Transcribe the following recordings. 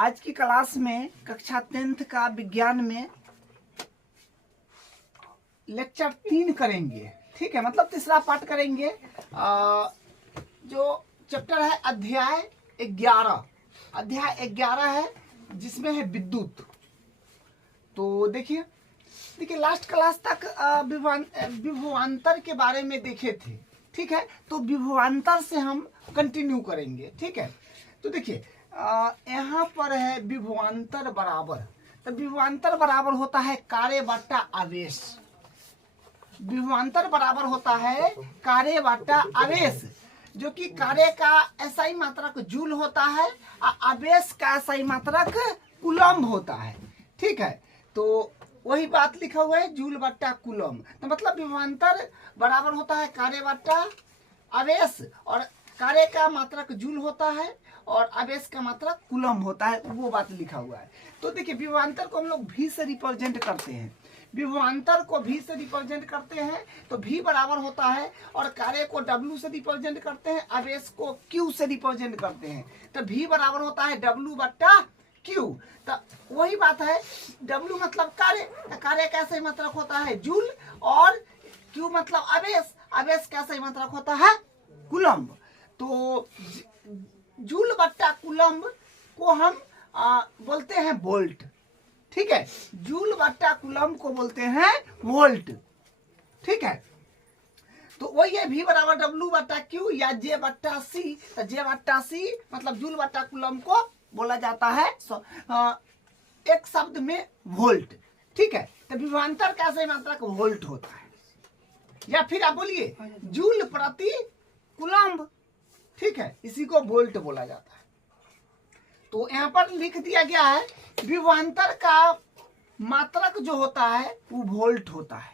आज की क्लास में कक्षा 10th का विज्ञान में लेक्चर 3 करेंगे। ठीक है, मतलब तीसरा पार्ट करेंगे। जो चैप्टर है अध्याय 11 है, जिसमें है विद्युत। तो देखिए लास्ट क्लास तक विभवांतर के बारे में देखे थे। ठीक है, तो विभवांतर से हम कंटिन्यू करेंगे। ठीक है, तो देखिए यहाँ पर है विभवांतर बराबर। तो विभवांतर बराबर होता है कार्य बटा आवेश। विभवांतर बराबर होता है कार्य बटा आवेश, जो कि कार्य का एसआई मात्रक जूल होता है और आवेश का एसआई मात्रक कूलम्ब होता है। ठीक है, तो वही बात लिखा हुआ है जूल बट्टा कूलम्ब। तो मतलब विभवांतर बराबर होता है कार्य बट्टा आवेश, और कार्य का मात्रक जूल होता है और आवेश का मात्रक कूलम्ब होता है, वो बात लिखा हुआ है। तो देखिए विभवांतर को हम लोग भी से रिप्रेजेंट करते हैं। विभवांतर को भी से रिप्रेजेंट करते हैं तो भी बराबर होता है, और कार्य को W से रिप्रेजेंट करते हैं, आवेश को Q से रिप्रेजेंट करते हैं। तो भी बराबर होता है W बट्टा Q। तो वही बात है, W मतलब कार्य, कार्य का सही मात्रक होता है जूल, और Q मतलब आवेश, आवेश का सही मात्रक होता है कूलम्ब। तो जूल बट्टा कूलम्ब को हम बोलते हैं वोल्ट। ठीक है, जूल बट्टा कूलम्ब को बोलते हैं वोल्ट। ठीक है, तो वही है V बराबर W बट्टा Q या J बट्टा C। तो J बट्टा C मतलब जूल बट्टा कूलम्ब को बोला जाता है एक शब्द में वोल्ट। ठीक है, तो विभवांतर का सही मात्रक वोल्ट होता है, या फिर आप बोलिए जूल प्रति कूलम्ब। ठीक है, इसी को वोल्ट बोला जाता है। तो यहाँ पर लिख दिया गया है विभवांतर का मात्रक जो होता है वो वोल्ट होता है।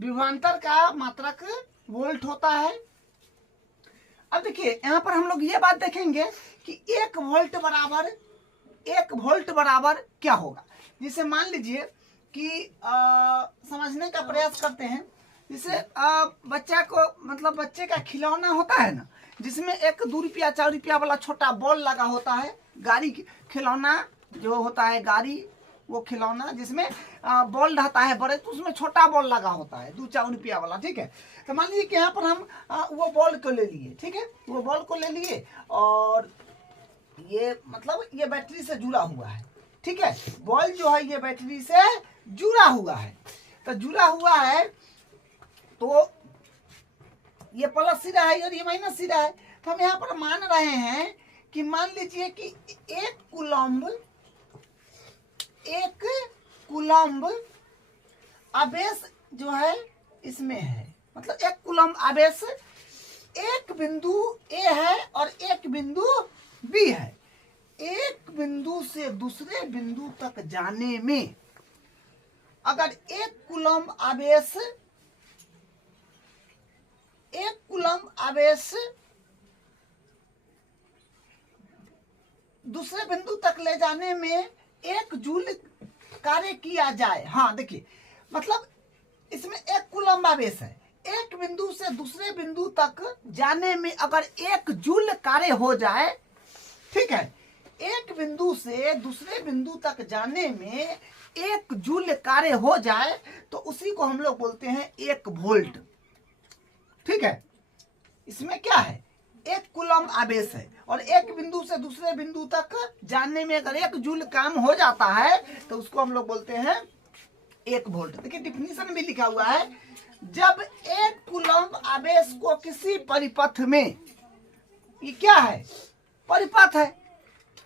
विभवांतर का मात्रक वोल्ट होता है। अब देखिए यहाँ पर हम लोग ये बात देखेंगे कि 1 वोल्ट बराबर क्या होगा। जिसे मान लीजिए कि समझने का प्रयास करते हैं। जैसे बच्चा को मतलब बच्चे का खिलौना होता है ना, जिसमें एक 2 रुपया 4 रुपया वाला छोटा बॉल लगा होता है। गाड़ी खिलौना जो होता है, गाड़ी वो खिलौना जिसमें बॉल रहता है बड़े, तो उसमें छोटा बॉल लगा होता है 2-4 रुपया वाला। ठीक है, तो मान लीजिए कि यहाँ पर हम वो बॉल को ले लिए। ठीक है, वो बॉल को ले लिए और ये मतलब ये बैटरी से जुड़ा हुआ है। ठीक है, बॉल जो है ये बैटरी से जुड़ा हुआ है। तो जुड़ा हुआ है तो ये प्लस सिरा है और ये माइनस सिरा है। तो हम यहाँ पर मान रहे हैं कि मान लीजिए कि 1 कूलम्ब आवेश जो है इसमें है। मतलब 1 कूलम्ब आवेश एक बिंदु A है और एक बिंदु B है। एक बिंदु से दूसरे बिंदु तक जाने में अगर 1 कूलम्ब आवेश दूसरे बिंदु तक ले जाने में 1 जूल कार्य किया जाए। हाँ देखिए, मतलब इसमें 1 कूलम्ब आवेश है, एक बिंदु से दूसरे बिंदु तक जाने में अगर 1 जूल कार्य हो जाए। ठीक है, एक बिंदु से दूसरे बिंदु तक जाने में 1 जूल कार्य हो जाए तो उसी को हम लोग बोलते हैं 1 वोल्ट। ठीक है, इसमें क्या है, 1 कूलम्ब आवेश है और एक बिंदु से दूसरे बिंदु तक जाने में अगर 1 जूल काम हो जाता है तो उसको हम लोग बोलते हैं 1 वोल्ट। देखिए डिफिनीशन भी लिखा हुआ है, जब 1 कूलम्ब आवेश को किसी परिपथ में, ये क्या है, परिपथ है,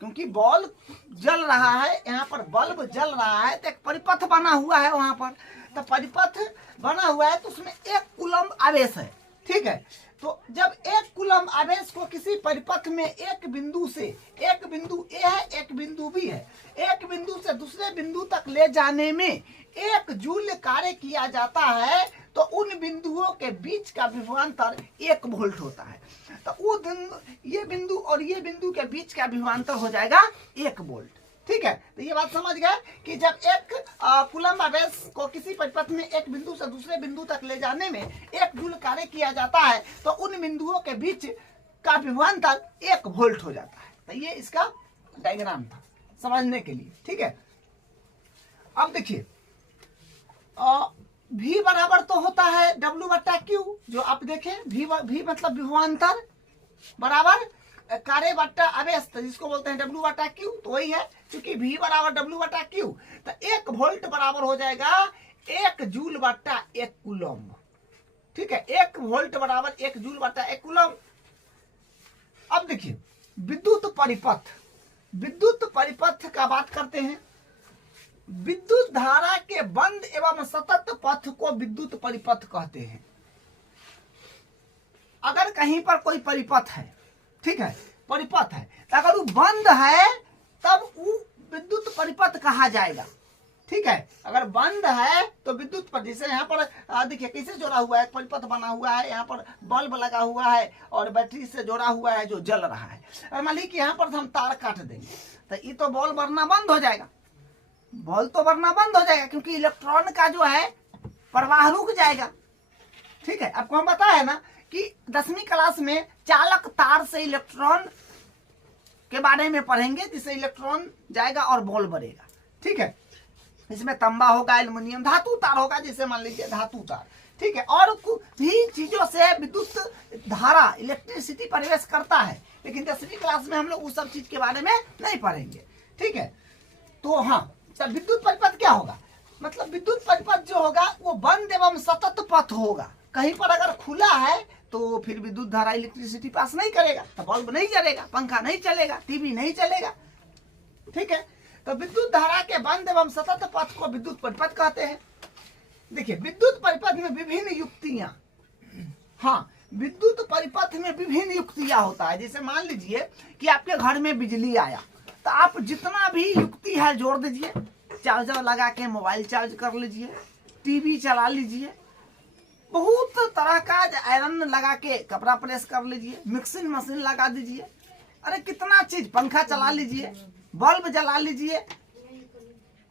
क्योंकि बॉल जल रहा है, यहाँ पर बल्ब जल रहा है तो एक परिपथ बना हुआ है वहां पर। तो परिपथ बना हुआ है तो उसमें 1 कूलम्ब आवेश है। ठीक है, तो जब 1 कूलम्ब आवेश को किसी परिपथ में एक बिंदु से, एक बिंदु A है एक बिंदु B है, एक बिंदु से दूसरे बिंदु तक ले जाने में 1 जूल कार्य किया जाता है तो उन बिंदुओं के बीच का विभवांतर 1 वोल्ट होता है। तो ये बिंदु और ये बिंदु के बीच का विभवांतर हो जाएगा 1 वोल्ट। ठीक है, तो ये बात समझ गए कि जब 1 कूलम्ब आवेश को किसी परिपथ में एक बिंदु से दूसरे बिंदु तक ले जाने में 1 जूल कार्य किया जाता है तो उन बिंदुओं के बीच का विभवांतर 1 वोल्ट हो जाता है। तो ये इसका डायग्राम था। समझने के लिए, ठीक है। अब देखिए V बराबर तो होता है W बट्टा Q, जो आप देखें V मतलब विभवांतर बराबर कार्य बट्टा अव्यस्त, जिसको बोलते हैं W बट्टा Q, तो वही है, क्योंकि V बराबर W बट्टा Q, तो 1 वोल्ट बराबर हो जाएगा 1 जूल बट्टा 1 कूलम्ब, ठीक है। 1 वोल्ट बराबर 1 जूल बट्टा 1 कूलम्ब। अब देखिए विद्युत परिपथ का बात करते हैं। विद्युत धारा के बंद एवं सतत पथ को विद्युत परिपथ कहते हैं। अगर कहीं पर कोई परिपथ है, ठीक है, परिपथ है, तो अगर वो बंद है तब वो विद्युत परिपथ कहा जाएगा, ठीक है। अगर बंद है तो विद्युत परिपथ, जैसे यहाँ पर देखिए कैसे जोड़ा हुआ है, परिपथ बना हुआ है, यहाँ पर बल्ब लगा हुआ है और बैटरी से जोड़ा हुआ है जो जल रहा है। अगर मान लीजिए कि यहाँ पर हम तार काट देंगे तो ये तो बॉल बढ़ना बंद हो जाएगा, बॉल तो बढ़ना बंद हो जाएगा, क्योंकि इलेक्ट्रॉन का जो है प्रवाह रुक जाएगा, ठीक है। आपको हम बताया ना कि 10वीं क्लास में चालक तार से इलेक्ट्रॉन के बारे में पढ़ेंगे, जिससे इलेक्ट्रॉन जाएगा और बॉल बढ़ेगा, ठीक है। इसमें तांबा होगा, एल्युमिनियम, धातु तार होगा, जैसे मान लीजिए धातु तार, ठीक है। और भी चीजों से विद्युत धारा इलेक्ट्रिसिटी प्रवेश करता है, लेकिन 10वीं क्लास में हम लोग उस सब चीज के बारे में नहीं पढ़ेंगे, ठीक है। तो हाँ, विद्युत परिपथ क्या होगा, मतलब विद्युत परिपथ जो होगा वो बंद एवं सतत पथ होगा। कहीं पर अगर खुला है तो फिर विद्युत धारा इलेक्ट्रिसिटी पास नहीं करेगा, तो बल्ब नहीं जलेगा, पंखा नहीं चलेगा, टीवी नहीं चलेगा, ठीक है। तो विद्युत धारा के बंद एवं सतत पथ को विद्युत परिपथ कहते हैं। देखिए विद्युत परिपथ में विभिन्न युक्तियां, हाँ, विद्युत परिपथ में विभिन्न युक्तियां होता है। जैसे मान लीजिए कि आपके घर में बिजली आया, तो आप जितना भी युक्ति है जोड़ दीजिए, चार्जर लगा के मोबाइल चार्ज कर लीजिए, टीवी चला लीजिए, बहुत तरह का आयरन लगा के कपड़ा प्रेस कर लीजिए, मिक्सिंग मशीन लगा दीजिए, अरे कितना चीज, पंखा चला लीजिए, बल्ब जला लीजिए,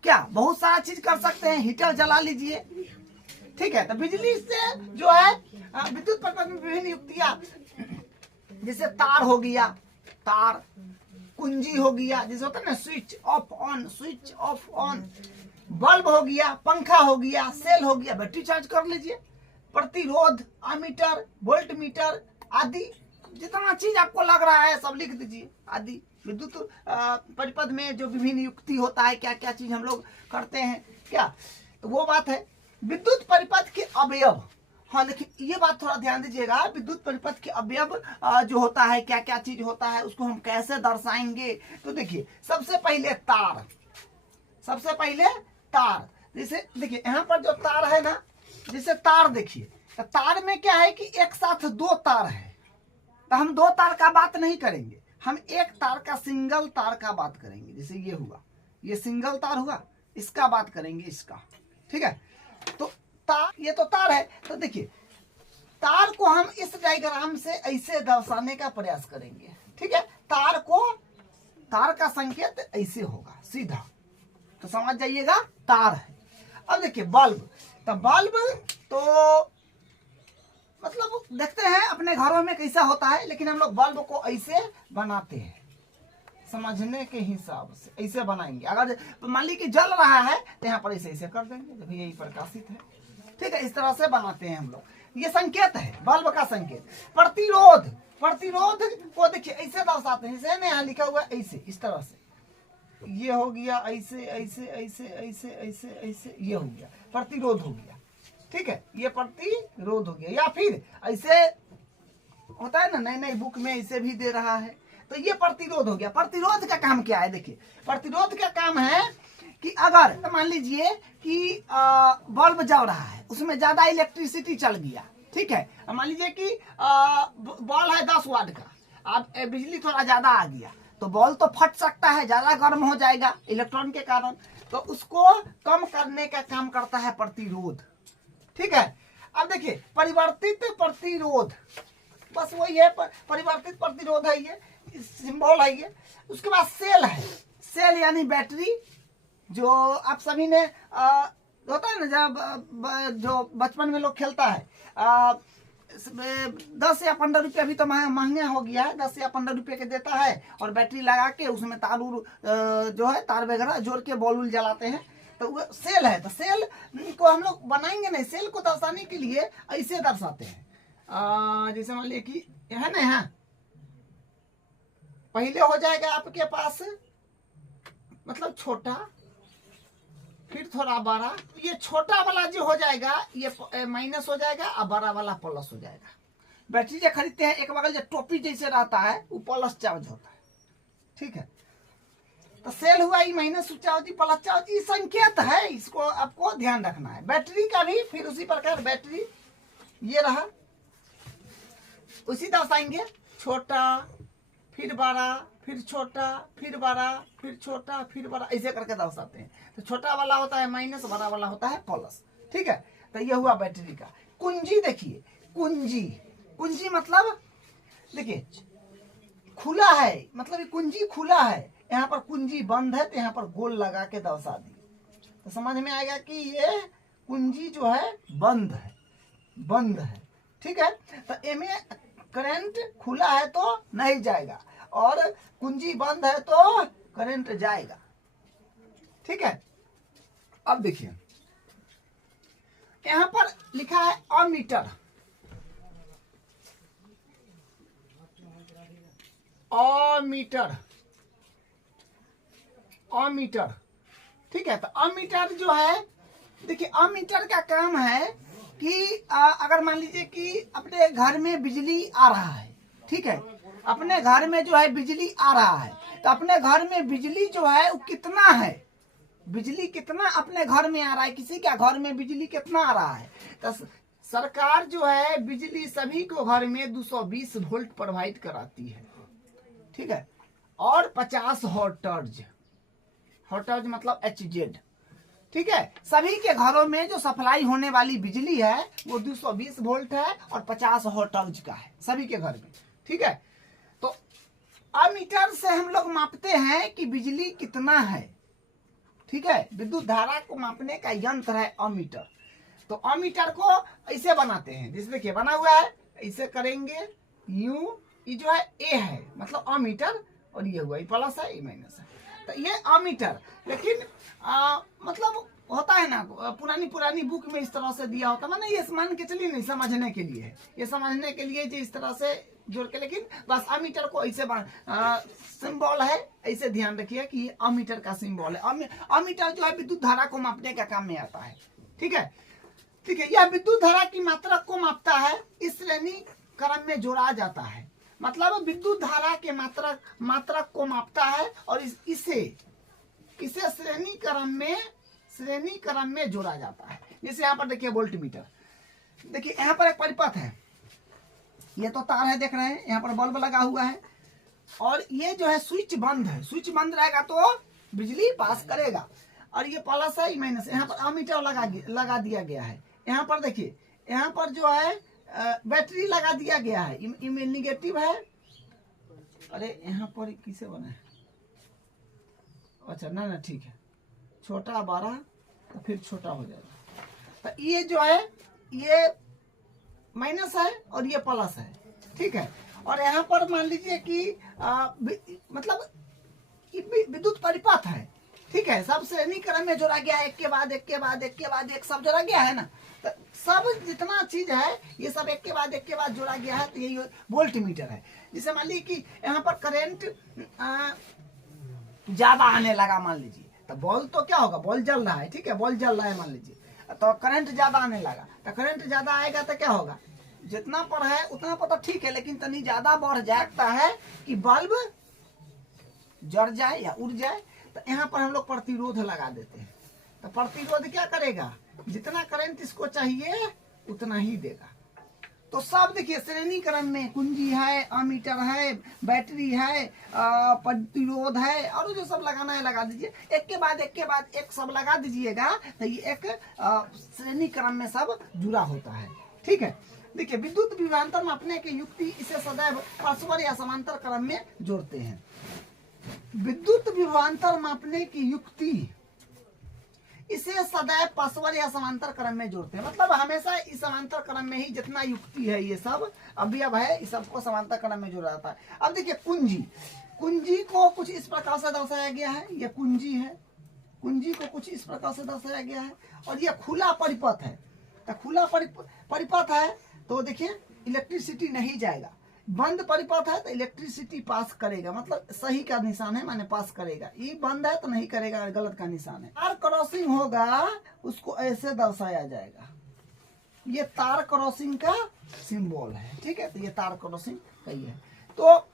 क्या बहुत सारा चीज कर सकते हैं, हीटर जला लीजिए, ठीक है। तो बिजली से जो है विद्युत परिपथ में विभिन्न युक्तियां, जैसे तार हो गया, तार, कुंजी हो गया, जैसे होता है ना switch off on, switch off on, bulb हो गया, पंखा हो गया, सेल हो गया, बैटरी चार्ज कर लीजिए, प्रतिरोध, अमीटर, वोल्ट मीटर आदि, जितना चीज आपको लग रहा है सब लिख दीजिए आदि। विद्युत परिपथ में जो विभिन्न युक्ति होता है, क्या क्या चीज हम लोग करते हैं, क्या, तो वो बात है। विद्युत परिपथ के अवयव, हाँ लेकिन ये बात थोड़ा ध्यान दीजिएगा, विद्युत परिपथ के अवयव जो होता है, क्या क्या चीज होता है, उसको हम कैसे दर्शाएंगे। तो देखिए सबसे पहले तार, सबसे पहले तार, जैसे देखिए यहाँ पर जो तार है ना, जैसे तार देखिए, तो तार में क्या है कि एक साथ 2 तार है, तो हम 2 तार का बात नहीं करेंगे, हम एक तार का, सिंगल तार का बात करेंगे। जैसे ये हुआ, ये सिंगल तार हुआ, इसका बात करेंगे, इसका, ठीक है। तो तार, ये तो तार है, तो देखिए तार को हम इस डायग्राम से ऐसे दर्शाने का प्रयास करेंगे, ठीक है। तार को, तार का संकेत ऐसे होगा सीधा, तो समझ जाइएगा तार है। अब देखिए बल्ब, तो बल्ब तो मतलब देखते हैं अपने घरों में कैसा होता है, लेकिन हम लोग बल्ब को ऐसे बनाते हैं, समझने के हिसाब से ऐसे बनाएंगे। अगर मान ली कि जल रहा है तो यहाँ पर ऐसे ऐसे कर देंगे, जब यही प्रकाशित है, ठीक है, इस तरह से बनाते हैं हम लोग। ये संकेत है बल्ब का संकेत। प्रतिरोध, प्रतिरोध को देखिए ऐसे दर्शाते हैं, जैसे यहाँ लिखा हुआ है ऐसे, इस तरह से, ये हो गया ऐसे ऐसे ऐसे ऐसे ऐसे ऐसे, ये हो गया प्रतिरोध हो गया, ठीक है, ये प्रतिरोध हो गया। या फिर ऐसे होता है ना, नई नई बुक में ऐसे भी दे रहा है, तो ये प्रतिरोध हो गया। प्रतिरोध का काम क्या है, देखिए प्रतिरोध का काम है कि अगर तो मान लीजिए कि बल्ब जल रहा है, उसमें ज्यादा इलेक्ट्रिसिटी चल गया, ठीक है, मान लीजिए कि बल्ब है 10 वाट का, अब बिजली थोड़ा ज्यादा आ गया, तो बॉल तो फट सकता है, ज्यादा गर्म हो जाएगा इलेक्ट्रॉन के कारण, तो उसको कम करने का काम करता है प्रतिरोध, ठीक है। अब देखिए परिवर्तित प्रतिरोध, बस वही है, परिवर्तित प्रतिरोध है, ये सिंबल है ये। उसके बाद सेल है, सेल यानी बैटरी, जो आप सभी ने होता है ना, जब जो बचपन में लोग खेलता है 10 या 15 रुपये अभी तो महंगा हो गया है, 10 या 15 रुपये के देता है और बैटरी लगा के उसमें तार जो है तार वगैरह जोड़ के बॉल उल जलाते हैं। तो वो सेल है। तो सेल को हम लोग बनाएंगे नहीं, सेल को दर्शाने के लिए ऐसे दर्शाते हैं। जैसे मान लीजिए कि है ना, यहाँ पहले हो जाएगा आपके पास मतलब छोटा, फिर थोड़ा बड़ा। ये छोटा वाला जो हो जाएगा ये माइनस हो जाएगा और बड़ा वाला प्लस हो जाएगा। बैटरी जो खरीदते हैं एक बगल जो टोपी जैसे रहता है वो प्लस चार्ज होता है, ठीक है। तो सेल हुआ ये माइनस चार्ज प्लस चार्ज, ये संकेत है, इसको आपको ध्यान रखना है। बैटरी का भी फिर उसी प्रकार बैटरी ये रहा, उसी दर्शाएंगे, छोटा फिर बड़ा फिर छोटा फिर बड़ा फिर छोटा फिर बड़ा, ऐसे करके दर्शाते हैं। तो छोटा वाला होता है माइनस, बड़ा वाला होता है प्लस, ठीक है। तो ये हुआ बैटरी का। कुंजी देखिए, कुंजी, कुंजी मतलब देखिए खुला है, मतलब ये कुंजी खुला है, यहाँ पर कुंजी बंद है तो यहाँ पर गोल लगा के दर्शा दी, तो समझ में आएगा कि ये कुंजी जो है बंद है, बंद है, ठीक है। तो इनमें करंट खुला है तो नहीं जाएगा और कुंजी बंद है तो करंट जाएगा, ठीक है। अब देखिए यहां पर लिखा है अमीटर, अमीटर, अमीटर, ठीक है। तो अमीटर जो है, देखिए अमीटर का काम है कि अगर मान लीजिए कि अपने घर में बिजली आ रहा है, ठीक है, अपने घर में जो है बिजली आ रहा है, तो अपने घर में बिजली जो है वो कितना है, बिजली कितना अपने घर में आ रहा है, किसी का घर में बिजली कितना आ रहा है। तो सरकार जो है बिजली सभी को घर में 220 वोल्ट प्रोवाइड कराती है, ठीक है, और 50 हर्ट्ज, हर्ट्ज मतलब HZ, ठीक है। सभी के घरों में जो सप्लाई होने वाली बिजली है वो 220 वोल्ट है और 50 हर्ट्ज का है सभी के घर में, ठीक है। तो अमीटर से हम लोग मापते हैं कि बिजली कितना है, ठीक है। विद्युत धारा को मापने का यंत्र है अमीटर। तो अमीटर को ऐसे बनाते हैं, जैसे देखिए बना हुआ है, ऐसे करेंगे यूं, ये जो है ए है मतलब अमीटर, और ये हुआ ये प्लस है ये माइनस है, तो ये अमीटर। लेकिन मतलब होता है ना, पुरानी पुरानी बुक में इस तरह से दिया होता है, मैंने ये मान के चलिए नहीं, समझने के लिए है, ये समझने के लिए जो इस तरह से जोड़ के, लेकिन बस अमीटर को ऐसे सिंबल है, ऐसे ध्यान रखिए कि ये अमीटर का सिंबल है। अमीटर जो है विद्युत धारा को मापने का काम में आता है, ठीक है, ठीक है। यह विद्युत धारा की मात्रा को मापता है, इस श्रेणी क्रम में जोड़ा जाता है, मतलब विद्युत धारा के मात्रा को मापता है और इसे श्रेणी क्रम में जोड़ा जाता है। जैसे यहाँ पर देखिए वोल्ट मीटर, देखिए यहाँ पर एक परिपथ है, ये तो तार है देख रहे हैं, यहाँ पर बल्ब लगा हुआ है और ये जो है स्विच बंद है, स्विच बंद रहेगा तो बिजली पास करेगा, और ये प्लस है माइनस, यहाँ पर अमीटर लगा दिया गया है। यहाँ पर देखिए यहाँ पर जो है बैटरी लगा दिया गया है, इमेज निगेटिव है, अरे यहाँ पर किसे बना है, अच्छा ना ठीक है, छोटा बड़ा तो फिर छोटा हो जाएगा। तो ये जो है ये माइनस है और ये प्लस है, ठीक है। और यहाँ पर मान लीजिए कि मतलब विद्युत परिपथ है, ठीक है, सब श्रेणी क्रम में जोड़ा गया है, एक के बाद एक के बाद एक के बाद एक सब जोड़ा गया है ना, तो सब जितना चीज है ये सब एक के बाद जोड़ा गया है, तो यही वोल्ट मीटर है। जैसे मान लीजिए कि यहाँ पर करंट ज्यादा आने लगा मान लीजिए, तो बॉल तो क्या होगा, बॉल जल रहा है, ठीक है, बॉल जल रहा है मान लीजिए, तो करंट ज्यादा आने लगा, तो करंट ज्यादा आएगा तो क्या होगा, जितना पर है उतना पर तो ठीक है, लेकिन तनी ज्यादा बढ़ जाता है कि बल्ब जड़ जाए या उड़ जाए, तो यहाँ पर हम लोग प्रतिरोध लगा देते हैं। तो प्रतिरोध क्या करेगा, जितना करंट इसको चाहिए उतना ही देगा। तो सब देखिए श्रेणी क्रम में कुंजी है, अमीटर है, बैटरी है, प्रतिरोध है, और जो सब लगाना है लगा दीजिए, एक के बाद एक सब लगा दीजिएगा, तो ये एक श्रेणी क्रम में सब जुड़ा होता है, ठीक है। देखिए विद्युत विभवांतर मापने की युक्ति इसे सदैव परस्पर या समांतर क्रम में जोड़ते हैं। विद्युत विभवांतर मापने की युक्ति इसे सदैव परस्पर या समांतर क्रम में जोड़ते हैं। मतलब हमेशा इस समांतर क्रम में ही जितना युक्ति है, ये सब अवयव है, इस सबको समांतर क्रम में जोड़ा जाता है। अब देखिए कुंजी, कुंजी को कुछ इस प्रकार से दर्शाया गया है, ये कुंजी है, कुंजी को कुछ इस प्रकार से दर्शाया गया है। और ये खुला परिपथ है, तो खुला परिपथ है तो देखिए इलेक्ट्रिसिटी नहीं जाएगा। बंद परिपथ है तो इलेक्ट्रिसिटी पास करेगा, मतलब सही का निशान है, माने पास करेगा। ये बंद है तो नहीं करेगा, गलत का निशान है। तार क्रॉसिंग होगा उसको ऐसे दर्शाया जाएगा, ये तार क्रॉसिंग का सिंबल है, ठीक है। तो ये तार क्रॉसिंग का ही है। तो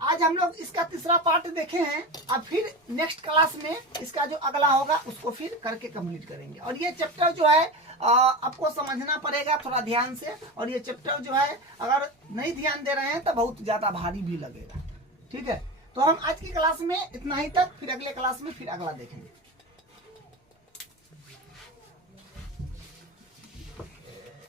आज हम लोग इसका तीसरा पार्ट देखे हैं। अब फिर नेक्स्ट क्लास में इसका जो अगला होगा उसको फिर करके कंप्लीट करेंगे। और ये चैप्टर जो है आपको समझना पड़ेगा थोड़ा ध्यान से। और ये चैप्टर जो है अगर नहीं ध्यान दे रहे हैं तो बहुत ज्यादा भारी भी लगेगा, ठीक है। तो हम आज की क्लास में इतना ही तक, फिर अगले क्लास में फिर अगला देखेंगे।